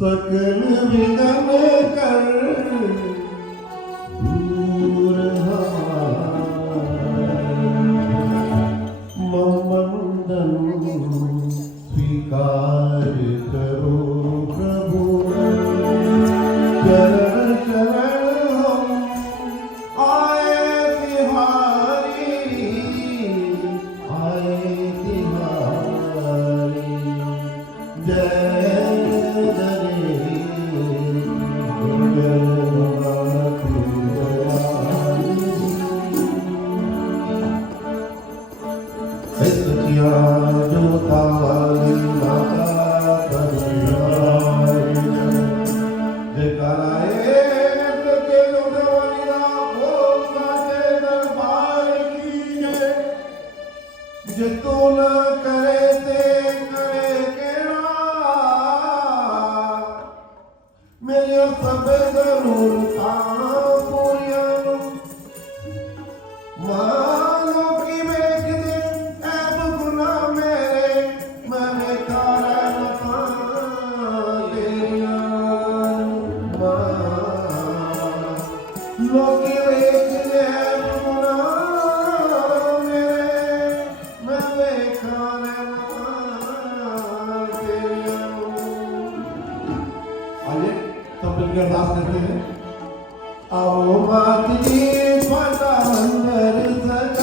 सकल विगन कर दूर मंदन स्वीकार करो प्रभु चरण चरण हम आए तिहारी जय जो ताली माता कन्हैया जयकाराए के लोगवालिया बोल माते दरबार की जय जे तू न करे ते करे केड़ा मेरे सब जरूरतां पूरियां मानो की वेख दे ऐब गुना मेरे मैं कार तेरिया लोकी वेख दे ऐब गुना मेरे मैं कार तेरिया। आइए सब मिलकर अरदास करते हैं। आओ मात जी पाटा अंदर सजा